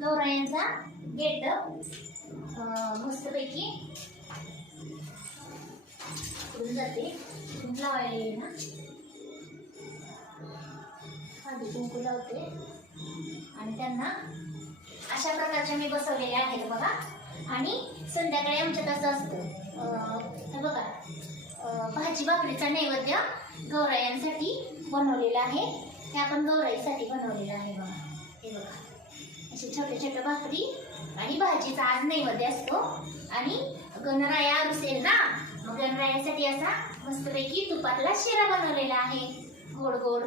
गौरायांचा gate मस्तपैकी करून जाते. इकडून लावायला येईल ना आधी कुंकू लावते. आणि त्यांना अशा प्रकारच्या मी बसवलेल्या आहेत बघा. आणि संध्याकाळी आमच्यात असं असतं. बघा. भाजी भाकरीचा नैवेद्य गौरायांसाठी बनवलेला आहे. हे आपण गौराईसाठी बनवलेलं आहे बघा. हे बघा. असे छोटे भाकरी आणि भाजीचा आज नैवेद्य असतो. आणि गणराया असेल ना? मग गणरायासाठी असा मस्तपैकी तुपातला शिरा बनवलेला आहे. गोड गोड.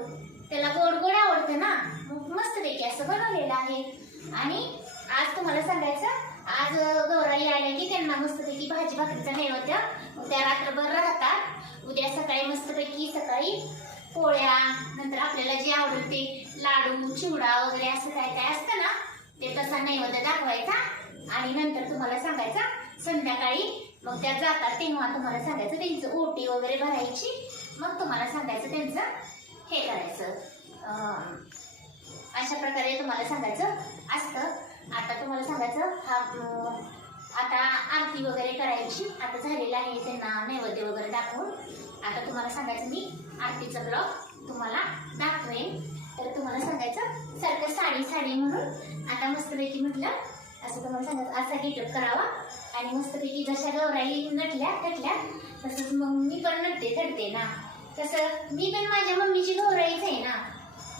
त्याला गोड गोड आवडतं ना? मग मस्तपैकी असं बनवलेलं आहे. आणि आज तुम्हाला सांगायचं आज गौराई आल्या की त्यांना मस्तपैकी भाजी भाकरीचा नैवेद्य. मग त्या रात्रभर राहतात. उद्या सकाळी मस्तपैकी सकाळी पोळ्या नंतर आपल्याला जे आवडेल ते लाडू चिवडा वगैरे असं काय काय असतं तसा नैवेद्य दाखवायचा आणि नंतर तुम्हाला सांगायचा संध्याकाळी मग त्या जातात तेव्हा तुम्हाला सांगायचं त्यांचं ओटी वगैरे भरायची. मग तुम्हाला सांगायचं त्यांचं हे करायचं. अशा प्रकारे तुम्हाला सांगायचं असतं. आता तुम्हाला सांगायचं हा आता आरती वगैरे करायची. आता झालेलं आहे त्यांना नैवेद्य वगैरे दाखवून. आता तुम्हाला सांगायचं मी आरतीचा ब्लॉग तुम्हाला दाखवेन. तर तुम्हाला सांगायचं सारखं साडी साडी म्हणून. आता मस्तपैकी म्हटलं असं तुम्हाला सांगायचं असा गेटअप करावा. आणि मस्तपैकी जशा गौराई नटल्या थटल्या तसंच मग मी पण नटते थटते ना. तसं मी पण माझ्या मम्मीची गौराईच आहे ना.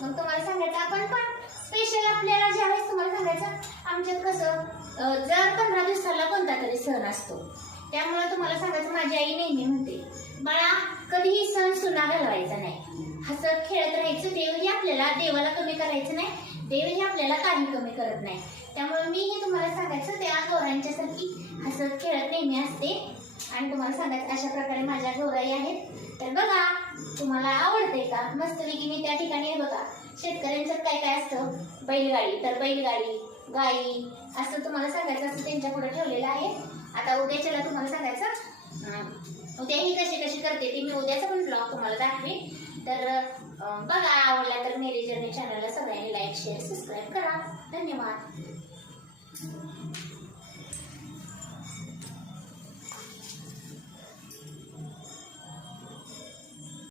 मग तुम्हाला सांगायचं आपण पण स्पेशल आपल्याला ज्यावेळेस तुम्हाला सांगायचं आमच्यात कसं जर पंधरा दिवसाला कोणता तरी सण असतो त्यामुळे तुम्हाला सांगायचं माझी आई नेहमी म्हणते बाळा कधीही सण सुना घालवायचा नाही. हसत खेळत राहायचं देवही आपल्याला देवाला कमी करायचं नाही देवही आपल्याला काही कमी करत नाही. त्यामुळे मीही तुम्हाला सांगायचं त्या गौरांच्या सारखी हसत खेळत नेहमी असते. आणि तुम्हाला सांगायचं अशा प्रकारे माझ्या गौराई आहेत. तर बघा तुम्हाला आवडते का? मस्तपैकी मी त्या ठिकाणी आहे बघा शेतकऱ्यांच्यात काय काय असतं? बैलगाडी. तर बैलगाडी गाई असं तुम्हाला सांगायचं असं त्यांच्या पुढे ठेवलेलं आहे. आता उद्याच्याला तुम्हाला सांगायचं उद्या ही कशी कशी करते ती मी उद्याचा पण ब्लॉग तुम्हाला दाखवेन. तर बघा आवडला तर मेरी जर्नी चॅनलला सगळ्यांनी लाईक शेअर सबस्क्राईब करा. धन्यवाद.